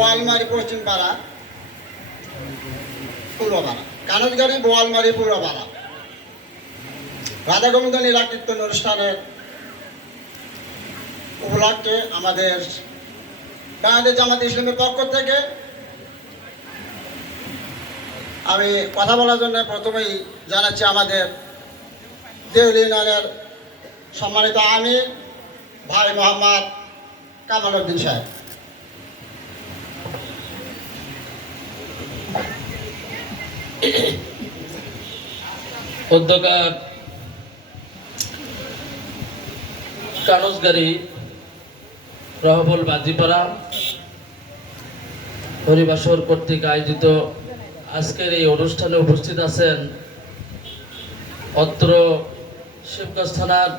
বোয়ালমারি পশ্চিম পাড়া পূর্বপাড়া, কানজগাড়ি বোয়ালমারি পূর্বপাড়া রাধা গোবিন্দ লীলা কীর্তন অনুষ্ঠানের উপলক্ষে আমাদের বাংলাদেশ জামাত ইসলামের পক্ষ থেকে আমি কথা বলার জন্য প্রথমেই জানাচ্ছি আমাদের দেউলি ইউনিয়নের সম্মানিত আমির ভাই মোহাম্মদ কামাল উদ্দিন সাহেব। উদ্যোক্তা কানজগাড়ি রহবুল বাজিপাড়া হরিবাসর কর্তৃক আয়োজিত আজকের এই অনুষ্ঠানে উপস্থিত আছেন অত্র শিবগঞ্জ থানার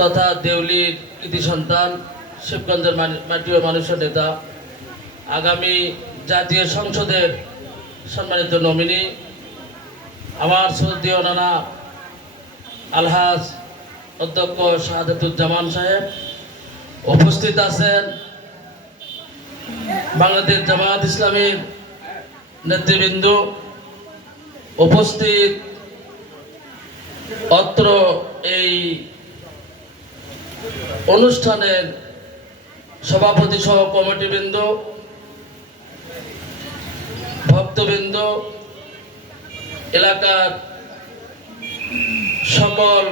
তথা দেউলির কৃতি সন্তান, শিবগঞ্জের মাটি ও মানুষের নেতা, আগামী জাতীয় সংসদের সম্মানিত নমিনি আমার শ্রদ্ধেয় নানা আলহাজ অধ্যক্ষ শাহাদাতুজ্জামান সাহেব, উপস্থিত আছেন বাংলাদেশ জামাত ইসলামীর নেতৃবৃন্দ, উপস্থিত অত্র এই অনুষ্ঠানের সভাপতি সহ কমিটিবৃন্দ, ভক্তবৃন্দ, এলাকার সকল